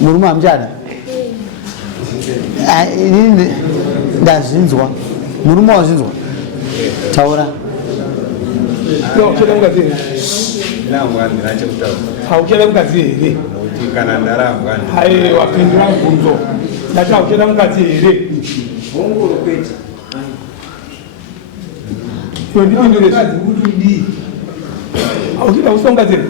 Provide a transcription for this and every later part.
Murume amjada. Ini ndazinzwa. Murume wazinzwa. Taura. Uchida mukadzi here? Namwani nachokutaura. Hauchida mukadzi here? Kuti kana ndarambwa. Hai wapindura bvunzo. Ndati hauchida mukadzi here? Hongoro kwete. Iwe ndipindure mukadzi kuti ndi. Hauchida kusa mukadzi here?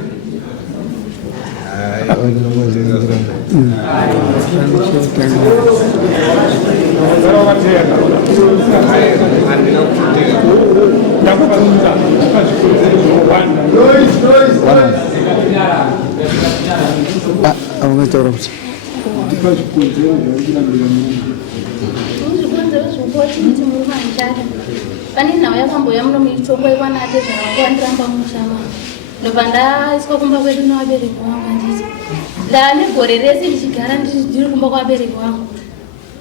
Gore rese ndichigara ndiri kumba kwabereki wangu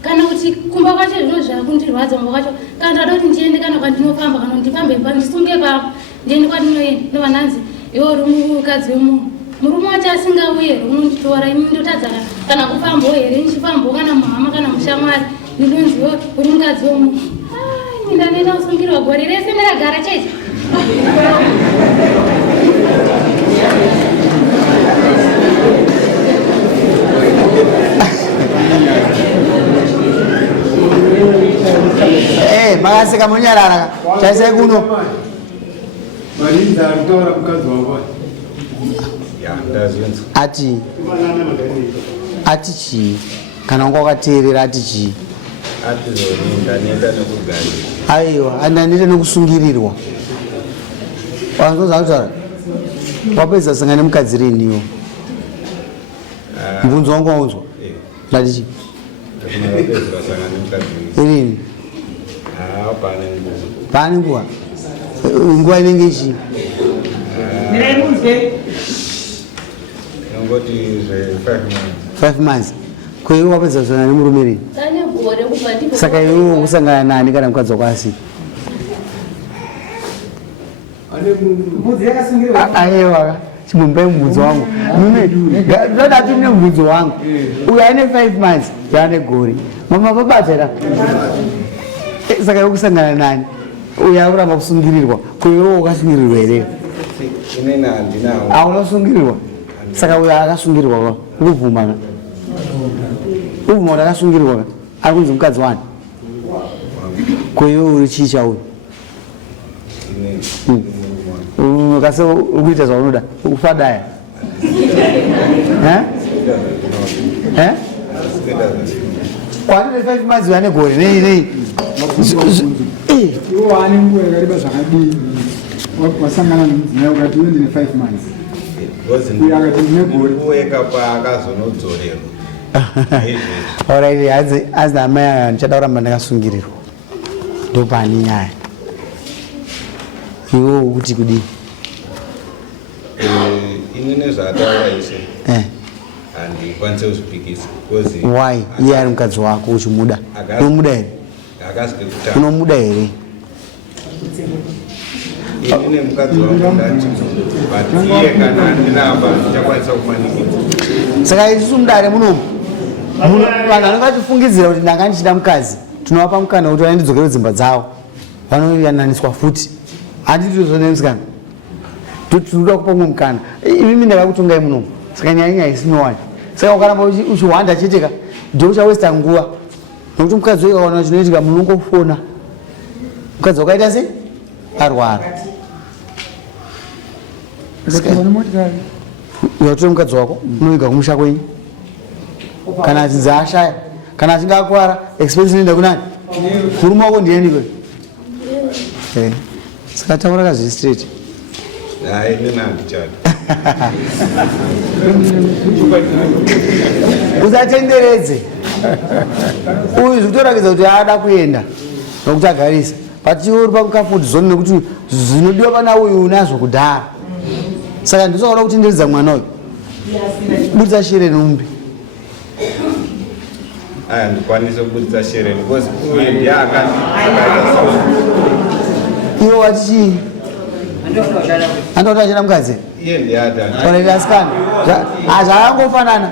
kana kuti kumba kwacho zviro zvakundirwadza mumba kwacho kana ndada kuti ndiende kana kwandinofamba kana ndifambe ndisunge papo ndiende kwandinoenda ndovanhanzi iwo uri mukadzi wemunhu murume wacho asingauye unonditora ini ndotadza kana kufambawo here ndichifambawo kana muhama kana mushamwari ndinonziwo uri mukadzi wemunhu ndanoenda kusungirwa gore rese ndakagara cheche. Makaseka munyarara chaise kuno. Malinda alitoa mkazi wao. Ya ndazinzo. Ati chi kana ngwakateerera ati chi. Ati zorinda nenda nekugari. Aiwa andanita nekusungirirwa. Wanzoza kuti wapedza sangane mukadzi rini. Mbunzo wangu waunzwa. Ndati chi. Wapedza sangane mukadzi rini. Pane nguva. Nguva inenge ichi. Ngoti 5 months. Kwa hiyo wapedza kusangana nemurume rini. Saka iwe kusangana nani kana mukadzi wakwasi. Aiwa chimumbai mbudzi wangu. Ndoda kuti ne mbudzi wangu. Uyu ane 5 months yaane gore. Mama babazera. Saka yokusangana nani uya kuramba kusungirirwa kuiwo ukasungirirwa here inena handinawo aunosungirirwa saka uya akasungirirwa ukuvuma kuti akasungirirwa ari kunzi mukadzi wani kuiwo uri chii chauyu ukase ukuita zvaunoda ukufadaya wanode 5 months vane gore nei iwo waane nguva yakareba zvakadii wasangana nemudzimai ukati iwe ndine 5 months uyo akati ndine gore uweka paakazonodzorerwa. Alright, azi amai aya ndichada kuramba ndakasungirirwa ndopani nyaya iwo kuti kudii inini zvataura ise handikwanise kuzvipikisa why iye ari mukadzi wako uchimuda unomuda here unomuda here inine mukadzi wangu ndati but iye kana handinamba ndichakwanisa kumanikidza saka isusu mudare munomu vanhu vanenge vachifungidzira kuti ndanga ndichida mukadzi tinovapa mukana kuti vaendidzokere dzimba dzavo vanoyananiswa futi handitizonemisikana totinoda kupa mumwe mukana imi ndakakutongai munomu saka nyaya isinowani saka ukaramba uchihwanda cheteka ndio uchawesta nguva nokuti mukadzi wekaona chinoitika munongofona mukadzi wakaita sei arwara uyatora mukadzi wako unoiga kumusha kwenyu kana achinzi ashaya kana achinge akwara expense inoenda kunani murume wako ndieni kwe saka taura kazviri straight hai nini handichadi usatenderedze uyu zvitorakidza kuti aada kuenda nokuti agarisa but iwe uri pakucomfort zone nekuti zvinodiwa pana uyu unazvo kudhara saka ndisokuda kutenderedza mwana uyu budisa shere nombe handikwanise kubudisa shere because uye ndiye akaita iwe wati chii Andoti achina mukadzi iye ndiata orere asikana zvakangofanana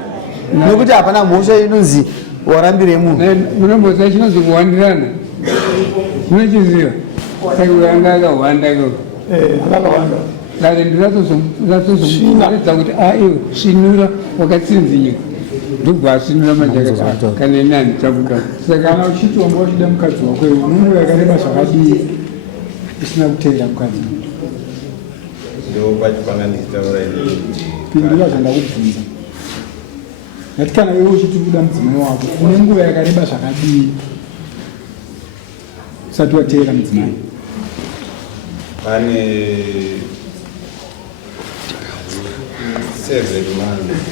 nokuti hapana mhosva inonzi warambire munhu. munombosa chinonzi kuwandirana munochiziva saka uyanga akahwanda akawanda dare ndiratozomutaridza kuti iwe svinura wakatsinzinyika ndobva asvinura majaka kana nani tabuda. saka kana uchitomba uchida mukadzi wako nenguva yakareba zvakadii usina kuteera mukadzi ndopachipanganditaura pindura zvandakubvunza ngati kana iwe uchiti kuda mudzimai wako une nguva yakareba zvakadii usati wateera mudzimai. pane 7 months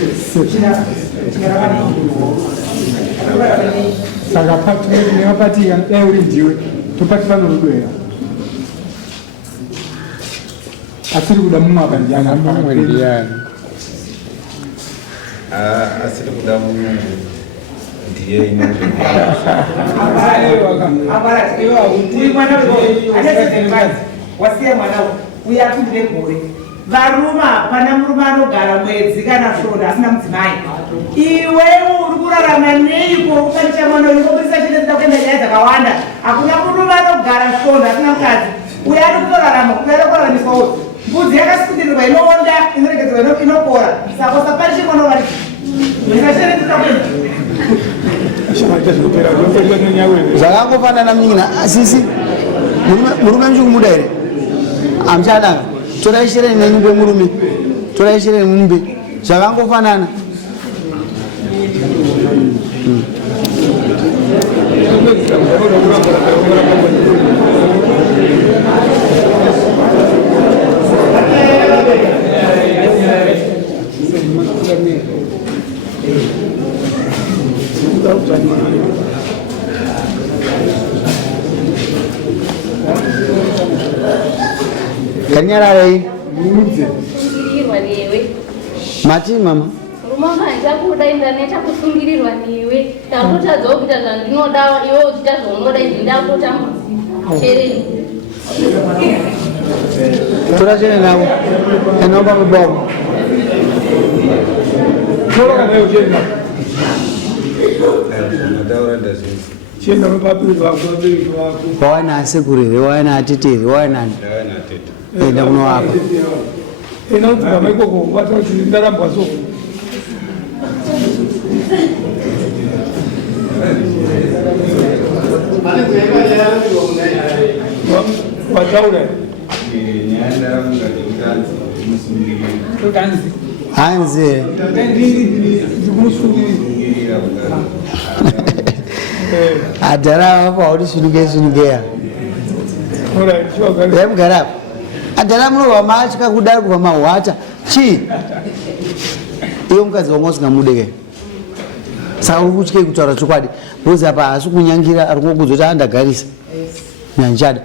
saka patinekapatika dai uri ndiwe topati panorodwera asiri kuda mumwe amamwe ndiyani asiri kuda munhu ndiye wasiya mwana uya atindire gore varume hapana murume anogara mwedzi kana shona asina mudzimai. Iwe uri kurarama neiko ukanisha mwana uyu kokurisa chinoita kuenda nyaya dzakawanda. Hakuna murume anogara shona asina mukadzi. Uya ari kutorarama kutoraraniswa uyu mbudzi yakasikirirwa inoonda inoregedzerwa inokora saka usaparishi mwana vari ndikasheretesa kwenda zvakangofanana mnyina asisi murume muchikumuda here amuchadanga toraishereni nenyumbe murume toraishereni mumbe zvakangofanana. Kanyararei mati mama rumamanja kudainda nechakusungirirwa niwe takutadzawo kuita zvandinoda iwe uchita zvaunoda izvi ndakutama chereni tora chere navo enopa mubabo chienda mapapiri vako wawana asekurere wawana ateteri wawanani enda kunovapa ena kupfuma maikoko vata kuti ndarambwa so wataura hanzi adhara apa wauri sunukei yamugara adhara munobva maatya kudari kubva mahwata chii iwe mukadzi wanga usingamudeke saka uri kutyei kutaura chokwadi bcause apa haasi kunyangira ari kungokudza kuti andagarisa nyanjada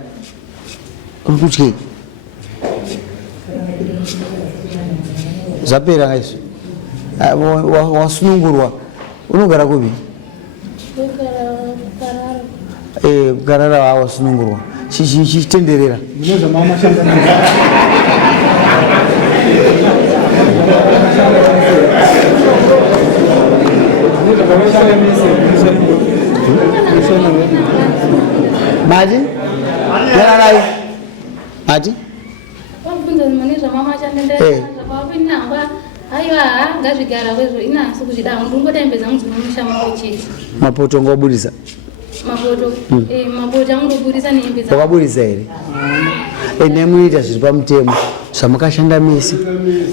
uri kutyei zvapera ngaizvo wasunungurwa unogara kupi kugarara wawasunungurwa chichitenderera mati yararai mati wabvunza mane zvamama chandendaaapinangwa aiwa ngazvigara kwezvo inasi kuzvida ndingodaimbedza mudzimai mushama chete mapoto ngobudisa mapoto mapoto angobudisa nehembe wakabudisa here ene munoita zviri pamutemo zvamakashanda mese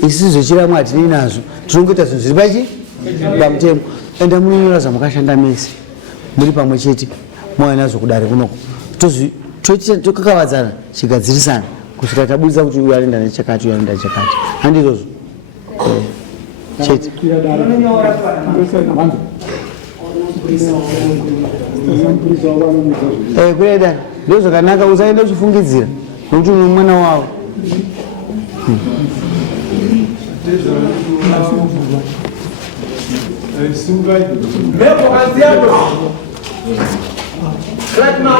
isi zvechiramwe hatinei nazvo tinongoita zvinhu zviri pachi pamutemo ende munonyora zvamakashanda mese muri pamwe chete mwaina zvokudare kunoko tokakavadzana chigadzirisana kusvika tabudisa kuti uyu anoenda nechakati uyu anoenda nechakati handizvozvo chete kueda ndo zvakanaka usaenda uchifungidzira nokuti une mwana wavo Right now,